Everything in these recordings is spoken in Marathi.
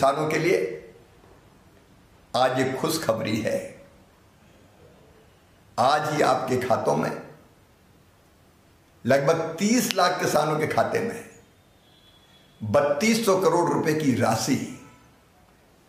किसानों के लिए आज एक खुशखबरी है। आज ही आपके खातों में लगभग 30 लाख किसानों के खाते में 3200 करोड़ रुपए की राशि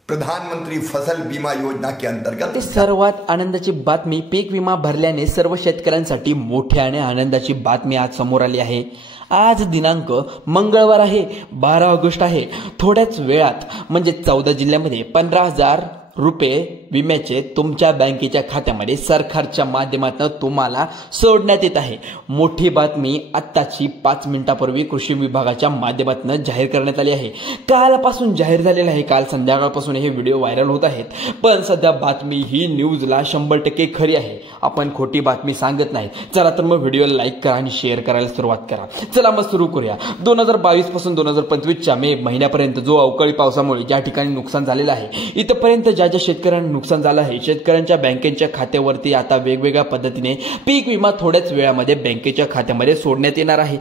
प्रधानमंत्री फसल बीमा योजना के अंतर्गत। सर्वात आनंदाची बातमी, पीक विमा भरल्याने सर्व शेतकऱ्यांसाठी मोठ्या आणि आनंदाची बातमी आज समोर आली आहे। आज दिनांक मंगळवार आहे, 12 ऑगस्ट आहे। थोड्याच वेळात म्हणजे 14 जिल्ह्यामध्ये 15,000 रुपये विम्याचे तुमच्या बँकेच्या खात्यामध्ये सरकारच्या माध्यमातून तुम्हाला सोडण्यात येत आहे। मोठी बातमी आत्ताची 5 मिनिटांपूर्वी कृषी विभागाच्या माध्यमातून जाहीर करण्यात आली आहे। कालपासून जाहीर झालेला आहे, काल संध्याकाळपासून हे व्हिडिओ व्हायरल होत आहेत। पण सध्या बातमी ही न्यूजला 100% खरी आहे, आपण खोटी बातमी सांगत नाही। चला तर मग व्हिडिओला लाईक करा आणि शेअर करायला सुरुवात करा। चला मग सुरू करूया। 2022 पासून 2025च्या मे महिन्यापर्यंत जो अवकाळी पावसामुळे ज्या ठिकाणी नुकसान झालेलं आहे, इथपर्यंत ज्या शेतकऱ्यांना नुकसान झालं आहे, शेतकऱ्यांच्या बँकेच्या खात्यावरती आता वेगवेगळ्या पद्धतीने पीक विमा थोड्याच वेळामध्ये बँकेच्या खात्यामध्ये सोडण्यात येणार आहे।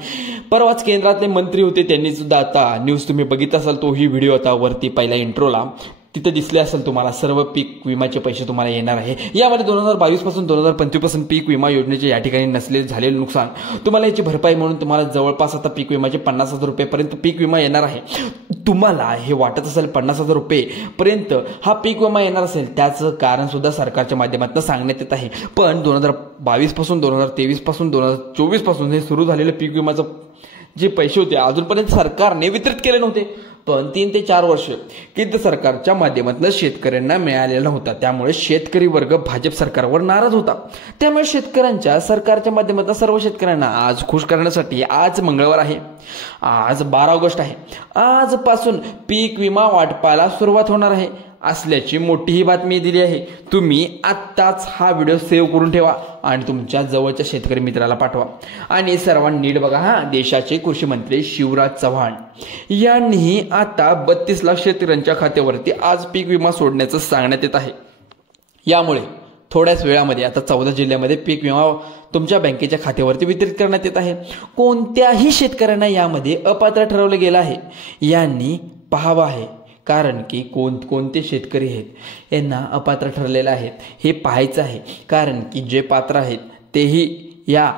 परवाच केंद्रातले मंत्री होते, त्यांनी सुद्धा आता न्यूज तुम्ही बघितला असाल, तो ही व्हिडिओ आता वरती पहिला इंट्रोला तिथे दिसले असेल तुम्हाला। सर्व पीक विम्याचे पैसे तुम्हाला येणार आहे। यामध्ये 2022 पासून 2025 पासून पीक विमा योजनेचे या ठिकाणी नसले झालेले नुकसान तुम्हाला याची भरपाई म्हणून तुम्हाला जवळपास आता पीक विम्याचे 50,000 रुपयेपर्यंत पीक विमा येणार आहे। तुम्हाला हे वाटत असेल 50,000 रुपये पर्यंत हा पीक विमा येणार असेल, त्याचं कारण सुद्धा सरकारच्या माध्यमातून सांगण्यात येत आहे। पण 2022 पासून 2023 पासून 2024 पासून हे सुरू झालेले पीक विम्याचं जे पैसे होते अजूनपर्यंत सरकारने वितरित केले नव्हते। पण 3 ते 4 वर्ष केंद्र सरकारच्या माध्यमातून शेतकऱ्यांना मिळालेला होता। त्यामुळे शेतकरी वर्ग भाजप सरकारवर नाराज होता। त्यामुळे शेतकऱ्यांच्या सरकारच्या माध्यमातून सर्व शेतकऱ्यांना आज खुश करण्यासाठी आज मंगळवार आहे, आज 12 ऑगस्ट आहे, आजपासून पीक विमा वाटपाला सुरुवात होणार आहे असल्याची मोठी ही बातमी दिली आहे। तुम्ही आत्ताच हा व्हिडिओ सेव्ह करून ठेवा आणि तुमच्या जवळच्या शेतकरी मित्राला पाठवा आणि सर्वांनी नीट बघा। हा देशाचे कृषी मंत्री शिवराज चव्हाण यांनी आता 32 लाख शेतकऱ्यांच्या खात्यावरती आज पीक विमा सोडण्याचं सांगण्यात येत आहे। यामुळे थोड्याच वेळामध्ये आता 14 जिल्ह्यामध्ये पीक विमा तुमच्या बँकेच्या खात्यावरती वितरित करण्यात येत आहे। कोणत्याही शेतकऱ्यांना यामध्ये अपात्र ठरवलं गेलं आहे, यांनी पाहावं आहे, कारण की कोणते शेतकरी आहेत यांना अपात्र ठरलेले आहेत हे पाहायचं आहे। कारण की जे पात्र आहेत तेही या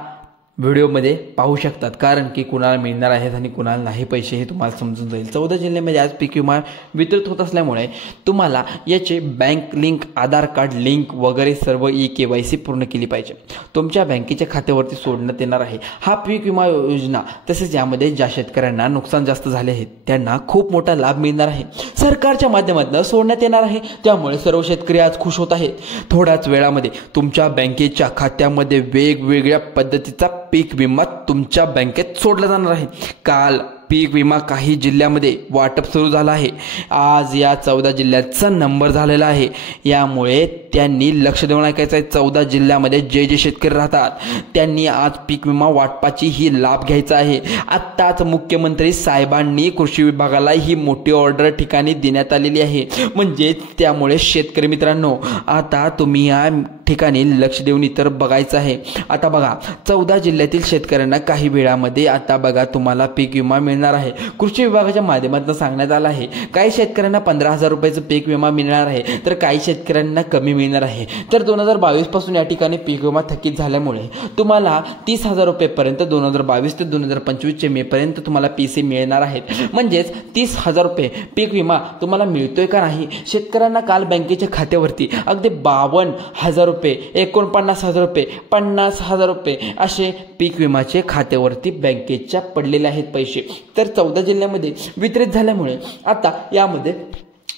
व्हिडिओमध्ये पाहू शकतात, कारण की कुणाला मिळणार आहेत आणि कुणाला नाही पैसे हे तुम्हाला समजून जाईल। 14 जिल्ह्यामध्ये आज पीक विमा वितरित होत असल्यामुळे तुम्हाला याचे बँक लिंक, आधार कार्ड लिंक वगैरे सर्व KYC पूर्ण केली पाहिजे। तुमच्या बँकेच्या खात्यावरती सोडण्यात येणार आहे हा पीक विमा योजना। तसेच यामध्ये ज्या शेतकऱ्यांना नुकसान जास्त झाले आहे त्यांना खूप मोठा लाभ मिळणार आहे, सरकारच्या माध्यमातून सोडण्यात येणार आहे। त्यामुळे सर्व शेतकरी आज खुश होत आहेत। थोड्याच वेळामध्ये तुमच्या बँकेच्या खात्यामध्ये वेगवेगळ्या पद्धतीचा पीक विमा तुमच्या बँकेत सोडला जाणार आहे। काल पीक विमा काही जिल्ह्यामध्ये वाटप सुरू झालं आहे। आज या 14 जिल्ह्याचा नंबर झालेला आहे। यामुळे त्यांनी लक्ष देऊन ऐकायचं आहे। 14 जिल्ह्यामध्ये जे शेतकरी राहतात त्यांनी आज पीक विमा वाटपाची ही लाभ घ्यायचा आहे। आत्ताच मुख्यमंत्री साहेबांनी कृषी विभागाला ही मोठी ऑर्डर ठिकाणी देण्यात आलेली आहे। म्हणजे त्यामुळे शेतकरी मित्रांनो आता तुम्ही या ठिकाणी लक्ष देऊन इतर बघायचं आहे। आता बघा 14 जिल्ह्यातील शेतकऱ्यांना काही वेळामध्ये आता बघा तुम्हाला पीक विमा मिळणार आहे। कृषी विभागाच्या माध्यमातून सांगण्यात आलं आहे काही शेतकऱ्यांना 15,000 रुपयाचं पीक विमा मिळणार आहे, तर काही शेतकऱ्यांना कमी मिळणार आहे। तर 2022 पासून या ठिकाणी पीक विमा थकीत झाल्यामुळे तुम्हाला 30,000 रुपयेपर्यंत 2022 ते 2025 चे मे पर्यंत तुम्हाला पैसे मिळणार आहेत। म्हणजेच 30,000 रुपये पीक विमा तुम्हाला मिळतोय का नाही। शेतकऱ्यांना काल बँकेच्या खात्यावरती अगदी 52,000 रुपये, 49,000 रुपये, 50,000 रुपये असे पीक विमाचे खात्यावरती बँकेच्या पडलेले आहेत पैसे। तर 14 जिल्ह्यामध्ये वितरित झाल्यामुळे आता यामध्ये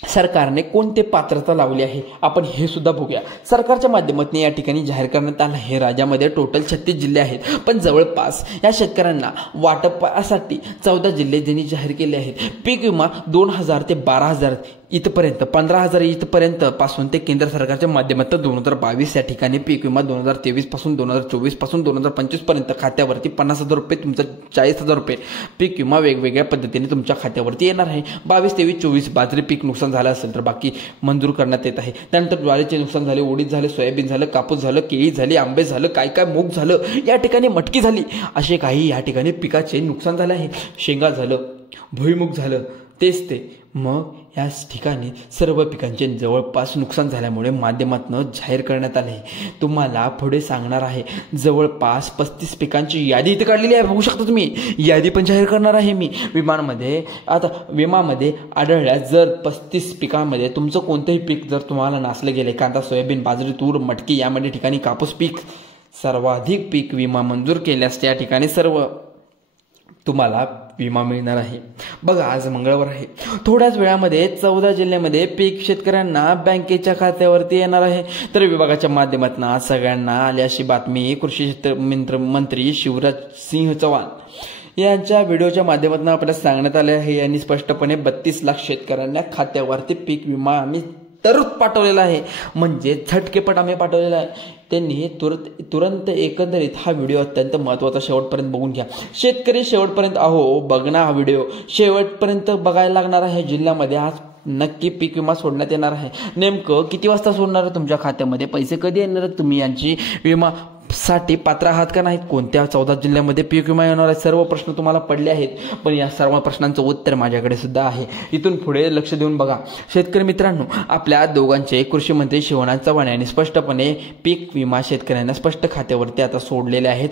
सरकारने कोणते पात्रता लावली आहे आपण हे सुद्धा बघूया। सरकारच्या माध्यमातून या ठिकाणी जाहीर करण्यात आलं आहे राज्यामध्ये टोटल 36 जिल्हे आहेत, पण जवळपास या शेतकऱ्यांना वाटपासाठी 14 जिल्हे ज्यांनी जाहीर केले आहेत। पीक विमा 2,000 ते 12,000 इथपर्यंत 15,000 इथपर्यंत पासून ते केंद्र सरकारच्या माध्यमातून 2022 या ठिकाणी पीक विमा 2023 पासून 2024 पासून 2025 पर्यंत खात्यावरती 50,000 रुपये तुमचा 40,000 रुपये पीक विमा वेगवेगळ्या पद्धतीने तुमच्या खात्यावरती येणार आहे। 22, 23, 24 बाजरी पीक नुकसान झालं असेल तर बाकी मंजूर करण्यात येत आहे। त्यानंतर ज्वारीचे नुकसान झाले, उडीद झाले, सोयाबीन झालं, कापूस झालं, केळी झाली, आंबे झालं, काय मूग झालं, या ठिकाणी मटकी झाली, असे काही या ठिकाणी पिकाचे नुकसान झाले आहे। शेंगा झालं, भुईमुग झालं, तेच ते मग याच ठिकाणी सर्व पिकांचे जवळपास नुकसान झाल्यामुळे माध्यमातून जाहीर करण्यात आले. तुम्हाला पुढे सांगणार आहे. जवळपास 35 पिकांची यादी इथे काढलेली आहे, बघू शकता तुम्ही. यादी पण जाहीर करणार आहे मी. विमामध्ये आढळल्या जर 35 पिकांमध्ये तुमचं कोणतंही पीक जर तुम्हाला नासले गेले, कांदा, सोयाबीन, बाजरी, तूर, मटकी, यामध्ये ठिकाणी कापूस पीक सर्वाधिक पीक विमा मंजूर केल्यास त्या ठिकाणी सर्व तुम्हाला विमा मिळणार आहे. बघा, आज मंगळवार आहे. थोड्याच वेळामध्ये 14 जिल्ह्यामध्ये पीक शेतकऱ्यांना बँकेच्या खात्यावरती येणार आहे. तर विभागाच्या माध्यमातून आज सगळ्यांना आली अशी बातमी. कृषी मंत्री शिवराज सिंह चौहान यांच्या व्हिडिओच्या माध्यमातून आपल्याला सांगण्यात आले आहे. यांनी स्पष्टपणे 32 लाख शेतकऱ्यांना खात्यावरती पीक विमा आम्ही पाठवलेला आहे, म्हणजे झटकेपट आम्ही पाठवलेला आहे. त्यांनी तुरंत एकंदरीत हा व्हिडिओ अत्यंत महत्त्वाचा शेवटपर्यंत बघून घ्या. शेतकरी शेवटपर्यंत बघ ना, हा व्हिडिओ शेवटपर्यंत बघायला लागणार आहे. जिल्ह्यामध्ये आज नक्की पीक विमा सोडण्यात येणार आहे. नेमकं किती वाजता सोडणार आहे तुमच्या खात्यामध्ये पैसे, कधी येणार तुम्ही यांची विमा साठी पात्र आहात का नाहीत, कोणत्या 14 जिल्ह्यामध्ये पीक विमा येणार आहे, सर्व प्रश्न तुम्हाला पडले आहेत. पण या सर्व प्रश्नांचं उत्तर माझ्याकडे सुद्धा आहे. इथून पुढे लक्ष देऊन बघा. शेतकरी मित्रांनो, आपल्या दोघांचे कृषी मंत्री शिवराज चौहान यांनी स्पष्टपणे पीक विमा शेतकऱ्यांना स्पष्ट खात्यावरती आता सोडलेले आहेत.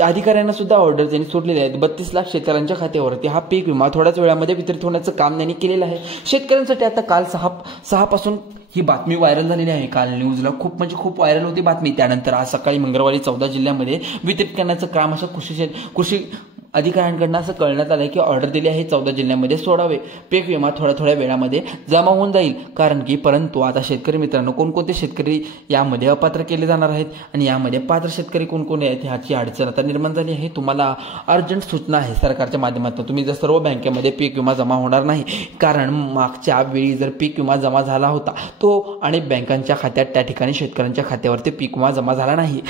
अधिकाऱ्यांना सुद्धा ऑर्डर त्यांनी सोडलेले आहेत. 32 लाख शेतकऱ्यांच्या खात्यावरती हा पीक विमा थोड्याच वेळामध्ये वितरित होण्याचं काम त्यांनी केलेलं आहे. शेतकऱ्यांसाठी आता काल 6 पासून ही बातमी व्हायरल झालेली आहे. काल न्यूजला खूप व्हायरल होती बातमी. त्यानंतर आज सकाळी मंगळवारी 14 जिल्ह्यामध्ये वितरित करण्याचं काम असं कृषी अधिकाऱ्यांकडून असं कळण्यात आलं की ऑर्डर दिली आहे 14 जिल्ह्यामध्ये सोडावे. पीक विमा थोड्या वेळामध्ये जमा होऊन जाईल. कारण की परंतु आता शेतकरी मित्रांनो, कोणकोणते शेतकरी यामध्ये अपात्र केले जाणार आहेत आणि यामध्ये पात्र शेतकरी कोण आहेत ह्याची अडचण आता निर्माण झाली आहे. तुम्हाला अर्जंट सूचना आहे सरकारच्या माध्यमातून. तुम्ही जर सर्व बँकेमध्ये पीक विमा जमा होणार नाही, कारण मागच्या वेळी जर पीक विमा जमा झाला होता तो आणि बँकांच्या खात्यात त्या ठिकाणी शेतकऱ्यांच्या खात्यावरती पीक विमा जमा झाला नाही.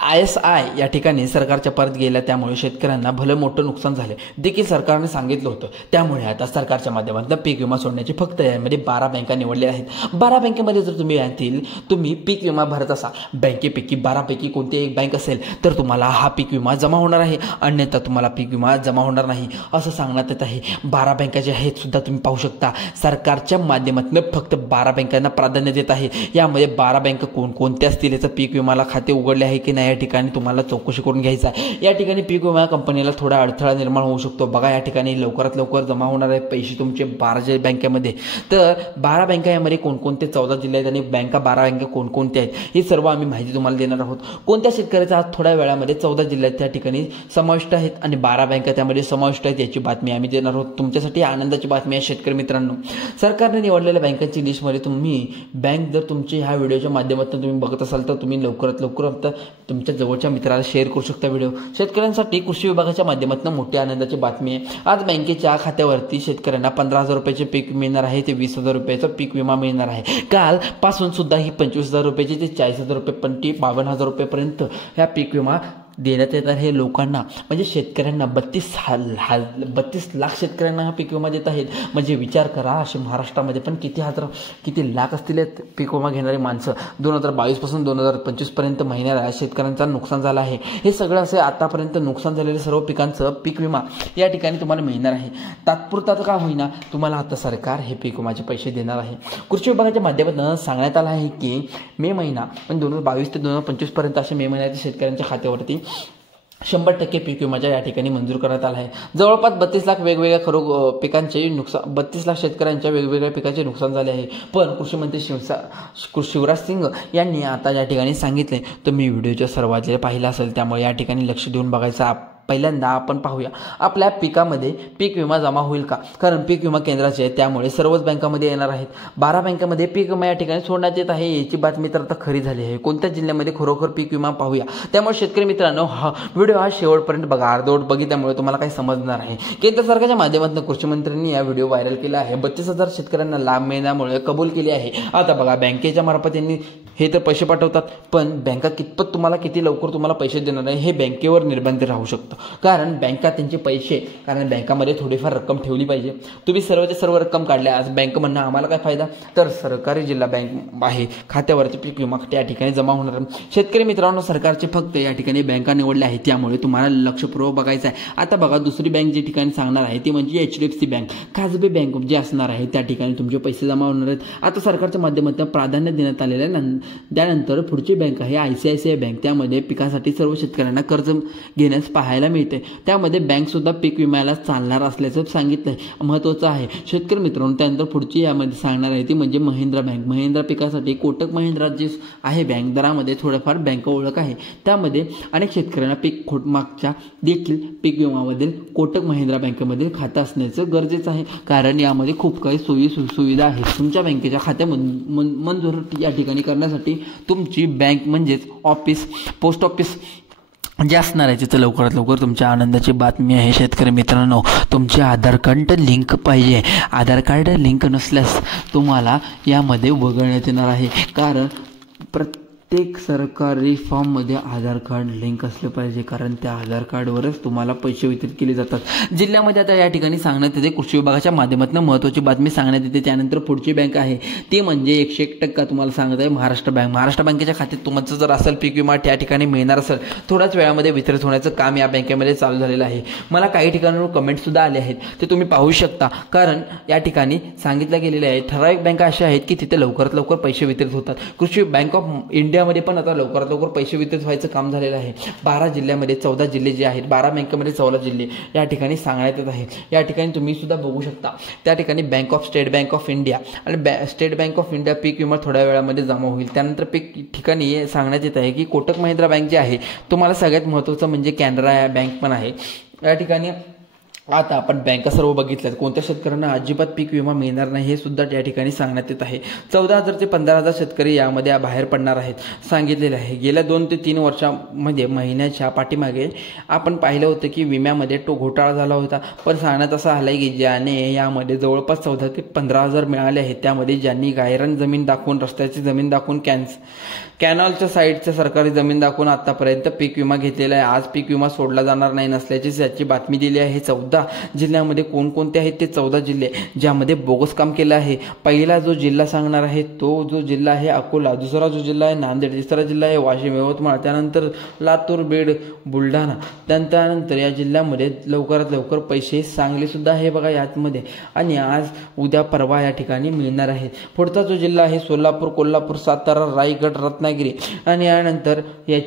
ISI या ठिकाणी सरकारच्या परत गेल्या, त्यामुळे शेतकऱ्यांना भलं मोठं नुकसान झाले देखील सरकारने सांगितलं होतं. त्यामुळे आता सरकारच्या माध्यमातून पीक विमा सोडण्याची फक्त यामध्ये 12 बँका निवडल्या आहेत. 12 बँकेमध्ये जर तुम्ही पीक विमा भरत असाल, बँकेपैकी 12 पैकी कोणती एक बँक असेल तर तुम्हाला हा पीक विमा जमा होणार आहे, अन्यथा तुम्हाला पीक विमा जमा होणार नाही असं सांगण्यात येत आहे. 12 बँका ज्या आहेत सुद्धा तुम्ही पाहू शकता. सरकारच्या माध्यमातून फक्त 12 बँकांना प्राधान्य देत आहे. यामध्ये 12 बँका कोणत्या असतील याचं पीक विमाला खाते उघडले आहे की नाही या ठिकाणी तुम्हाला चौकशी करून घ्यायचा आहे. या ठिकाणी पीक विमा कंपनीला थोडा अडथळा निर्माण होऊ शकतो. बघा, या ठिकाणी लवकरात लवकर जमा होणार आहे पैसे तुमचे 12 बँकेमध्ये. तर 12 बँका यामध्ये कोणकोणते 14 जिल्हे आहेत आणि बँका 12 बँका कोणकोणत्या आहेत ही सर्व आम्ही माहिती तुम्हाला देणार आहोत. कोणत्या शेतकऱ्याचा आज थोड्या वेळामध्ये 14 जिल्ह्यात त्या ठिकाणी समाविष्ट आहेत आणि 12 बँका त्यामध्ये समाविष्ट आहेत याची बातमी आम्ही देणार आहोत. तुमच्यासाठी आनंदाची बातमी आहे शेतकरी मित्रांनो. सरकारने निवडलेल्या बँकांची लिस्टमध्ये तुम्ही बँक जर तुमची ह्या व्हिडिओच्या माध्यमातून तुम्ही बघत असाल तर तुम्ही लवकरात लवकर तुमच्या जवळच्या मित्राला शेअर करू शकता व्हिडिओ. शेतकऱ्यांसाठी कृषी विभागाच्या माध्यमातून मोठी आनंदाची बातमी आहे. आज बँकेच्या खात्यावरती शेतकऱ्यांना 15,000 रुपयाचे पीक मिळणार आहे ते 20,000 रुपयाचा पीक विमा मिळणार आहे. काल पासून सुद्धा ही 25,000 रुपयाची ते 40,000 रुपये पण ती 52,000 रुपयेपर्यंत ह्या पीक विमा देण्यात येतात. हे लोकांना म्हणजे शेतकऱ्यांना 32 लाख शेतकऱ्यांना हा पीक विमा देत आहेत. म्हणजे विचार करा, असे महाराष्ट्रामध्ये पण किती लाख असतील पीक विमा घेणारी माणसं. 2022 पासून 2025 पर्यंत महिन्याला शेतकऱ्यांचं नुकसान झालं आहे. हे सगळं असे आतापर्यंत नुकसान झालेले सर्व पिकांचं पीक विमा या ठिकाणी तुम्हाला मिळणार आहे. तात्पुरता का होईना तुम्हाला आता सरकार हे पीक विमाचे पैसे देणार आहे. कृषी विभागाच्या माध्यमातून सांगण्यात आलं आहे की मे महिना म्हणजे 2022 ते 2025 पर्यंत असे मे महिन्याच्या शेतकऱ्यांच्या खात्यावरती 100% पीक विमाच्या या ठिकाणी मंजूर करण्यात आला आहे. जवळपास 32 लाख वेगवेगळ्या पिकांचे नुकसान, 32 लाख शेतकऱ्यांच्या वेगवेगळ्या पिकांचे नुकसान झाले आहे. पण कृषी मंत्री शिवराज सिंग यांनी आता या ठिकाणी सांगितले, तुम्ही व्हिडिओच्या सर्वात पाहिला असेल त्यामुळे या ठिकाणी लक्ष देऊन बघायचा. पहिल्यांदा आपण पाहूया आपल्या पिकामध्ये पीक विमा जमा होईल का, कारण पीक विमा केंद्राचे आहे त्यामुळे सर्वच बँकामध्ये येणार आहेत. 12 बँकामध्ये पीक विमा या ठिकाणी सोडण्यात येत आहे. याची बातमी तर आता खरी झाली आहे. कोणत्या जिल्ह्यामध्ये खरोखर पीक विमा पाहूया. त्यामुळे शेतकरी मित्रांनो, हा व्हिडिओ शेवटपर्यंत बघा. अर्धवट बघितल्यामुळे तुम्हाला काही समजणार आहे. केंद्र सरकारच्या माध्यमातून कृषी मंत्र्यांनी या व्हिडिओ व्हायरल केला आहे. 32,000 शेतकऱ्यांना लाभ मिळण्यामुळे कबूल केली आहे. आता बघा, बँकेच्या मार्फत यांनी हे तर पैसे पाठवतात, पण बँका कितपत तुम्हाला किती लवकर तुम्हाला पैसे देणार आहे हे बँकेवर निर्बंध राहू शकतं. कारण बँका त्यांचे पैसे, कारण बँकामध्ये थोडीफार रक्कम ठेवली पाहिजे. तुम्ही सर्वच्या सर्व रक्कम काढल्या, आज बँक म्हणणं आम्हाला काय फायदा, तर सरकारी जिल्हा बँक आहे खात्यावरती पीक विमा त्या ठिकाणी जमा होणार. शेतकरी मित्रांनो, सरकारचे फक्त या ठिकाणी बँका निवडल्या आहेत, त्यामुळे तुम्हाला लक्षपूर्वक बघायचं आहे. आता बघा, दुसरी बँक जी ठिकाणी सांगणार आहे ती म्हणजे HDFC बँक, खाजगी बँक जे असणार आहे त्या ठिकाणी तुमचे पैसे जमा होणार आहेत. आता सरकारच्या माध्यमातून प्राधान्य देण्यात आलेलं आहे. त्यानंतर पुढची बँक आहे ICICI बँक, त्यामध्ये पिकासाठी सर्व शेतकऱ्यांना कर्ज घेण्यास पाहायला मिळते. त्यामध्ये बँक सुद्धा पीक विम्याला चालणार असल्याचं सांगितलं आहे, महत्त्वाचं आहे शेतकरी मित्रांनो. त्यानंतर पुढची यामध्ये सांगणार आहे ती म्हणजे महिंद्रा बँक. महिंद्रा पिकासाठी कोटक महिंद्रा जी आहे बँक, दरामध्ये थोडंफार बँक ओळख आहे. त्यामध्ये अनेक शेतकऱ्यांना पीक मागच्या देखील पीक विमामधील कोटक महिंद्रा बँकेमधील खातं असण्याचं गरजेचं आहे, कारण यामध्ये खूप काही सुविधा आहेत. तुमच्या बँकेच्या खात्यामधून मंजूर या ठिकाणी करण्यासाठी तुमची बँक म्हणजेच पोस्ट ऑफिस जे असणार आहे तिथं लवकरात लवकर तुमच्या आनंदाची बातमी आहे शेतकरी मित्रांनो. तुमचे आधार कार्ड लिंक पाहिजे. आधार कार्ड लिंक नसल्यास तुम्हाला यामध्ये वगळण्यात येणार आहे, कारण प्रत्येक सरकारी फॉर्ममध्ये आधार कार्ड लिंक असलं पाहिजे, कारण त्या आधार कार्डवरच तुम्हाला पैसे वितरित केले जातात. जिल्ह्यामध्ये आता या ठिकाणी सांगण्यात येते, कृषी विभागाच्या माध्यमातून महत्त्वाची बातमी सांगण्यात येते. त्यानंतर पुढची बँक आहे ती म्हणजे 101% तुम्हाला सांगत आहे महाराष्ट्र बँक. महाराष्ट्र बँकेच्या खात्यात तुमचं जर असेल पीक विमा त्या ठिकाणी मिळणार असेल, थोड्याच वेळामध्ये वितरित होण्याचं काम या बँकेमध्ये चालू झालेलं आहे. मला काही ठिकाणावर कमेंटसुद्धा आले आहेत, ते तुम्ही पाहू शकता, कारण या ठिकाणी सांगितलं गेलेलं आहे ठराविक बँका अशा आहेत की तिथे लवकरात लवकर पैसे वितरित होतात. कृषी बँक ऑफ इंडियामध्ये पण आता लवकरात लवकर पैसे वितरित व्हायचं काम झालेलं आहे. 12 जिल्ह्यामध्ये 14 जिल्हे जे आहेत, 12 बँकेमध्ये 14 जिल्हे या ठिकाणी सांगण्यात येत आहे. या ठिकाणी तुम्ही सुद्धा बघू शकता, त्या ठिकाणी स्टेट बँक ऑफ इंडिया आणि स्टेट बँक ऑफ इंडिया पीक विमा थोड्या वेळामध्ये जमा होईल. त्यानंतर पीक ठिकाणी सांगण्यात येत आहे की कोटक महिंद्रा बँक जी आहे, तुम्हाला सगळ्यात महत्त्वाचं म्हणजे कॅनरा बँक पण आहे या ठिकाणी. आता आपण बँका सर्व बघितल्यात, कोणत्या शेतकऱ्यांना अजिबात पीक विमा मिळणार नाही हे सुद्धा त्या ठिकाणी सांगण्यात येत आहे. 14,000 ते 15,000 शेतकरी यामध्ये बाहेर पडणार आहेत सांगितलेले आहे. गेल्या 2 ते 3 वर्षामध्ये महिन्याच्या पाठीमागे आपण पाहिलं होतं की विम्यामध्ये घोटाळा झाला होता, पण सांगण्यात असं आलं आहे की ज्याने यामध्ये जवळपास 14,000 ते 15,000 मिळाले आहेत, त्यामध्ये ज्यांनी गायरान जमीन दाखवून, रस्त्याची जमीन दाखवून, कॅनॉलच्या साईडच्या सरकारी जमीन दाखवून आतापर्यंत पीक विमा घेतलेला आहे. आज पीक विमा सोडला जाणार नाही नसल्याची त्याची बातमी दिली आहे. 14 जिल्ह्यामध्ये कोणकोणते आहेत ते 14 जिल्हे ज्यामध्ये बोगस काम केलं आहे. पहिला जो जिल्हा सांगणार आहे तो जो जिल्हा आहे अकोला, दुसरा जो जिल्हा आहे नांदेड, तिसरा जिल्हा आहे वाशिम, यवतमाळ, त्यानंतर लातूर, बीड, बुलढाणा. त्यानंतर या जिल्ह्यामध्ये लवकरात लवकर पैसे सांगली सुद्धा आहे बघा यामध्ये, आणि आज उद्या परवा या ठिकाणी मिळणार आहेत. पुढचा जो जिल्हा आहे सोलापूर, कोल्हापूर, सातारा, रायगड, रत्नागिरी, आणि यानंतर या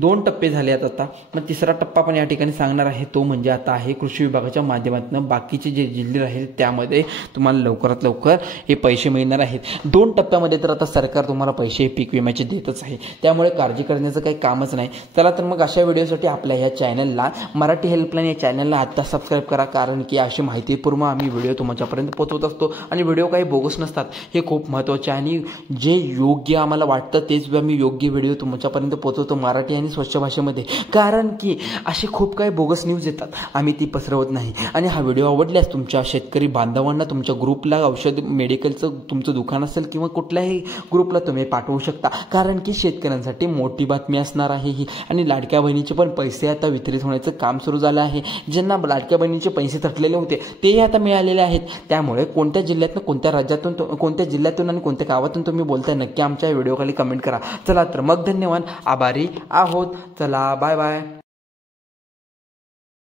2 टप्पे झाले आहेत. आता मग तिसरा टप्पा पण या ठिकाणी सांगणार आहे, तो म्हणजे आता आहे कृषी विभागाच्या माध्यमातून बाकीचे जे जिल्हे आहेत त्यामध्ये तुम्हाला लवकरात लवकर हे पैसे मिळणार आहेत. 2 टप्प्यामध्ये तर आता सरकार तुम्हाला पैसे पीक विम्याचे देतच आहे, त्यामुळे काळजी करण्याचं काही कामच नाही. चला तर मग अशा व्हिडिओसाठी आपल्या या चॅनलला मराठी हेल्पलाईन या चॅनलला आता सबस्क्राईब करा, कारण की अशी माहितीपूर्ण आम्ही व्हिडिओ तुमच्यापर्यंत पोहोचवत असतो आणि व्हिडिओ काही बोगस नसतात, हे खूप महत्त्वाचे. आणि जे योग्य आम्हाला वाटतं तेच आम्ही योग्य व्हिडिओ तुमच्यापर्यंत पोहोचवतो मराठी आणि स्वच्छ भाषेमध्ये, कारण की असे खूप काही बोगस न्यूज येतात, आम्ही ती पसरवत नाही. आणि हा व्हिडिओ आवडल्यास तुमच्या शेतकरी बांधवांना, तुमच्या ग्रुपला, औषध मेडिकलचं तुमचं दुकान असेल किंवा कुठल्याही ग्रुपला तुम्ही पाठवू शकता, कारण की शेतकऱ्यांसाठी मोठी बातमी असणार आहे ही. आणि लाडक्या बहिणीचे पण पैसे आता वितरित होण्याचं काम सुरू झालं आहे. ज्यांना लाडक्या बहिणीचे पैसे थटलेले होते तेही आता मिळालेले आहेत. त्यामुळे कोणत्या जिल्ह्यातून, कोणत्या राज्यातून, कोणत्या जिल्ह्यातून आणि कोणत्या गावातून तुम्ही बोलताय नक्की आमच्या व्हिडिओ खाली कमेंट करा. चला तर मग धन्यवाद, आभारी आहोत. चला बाय बाय.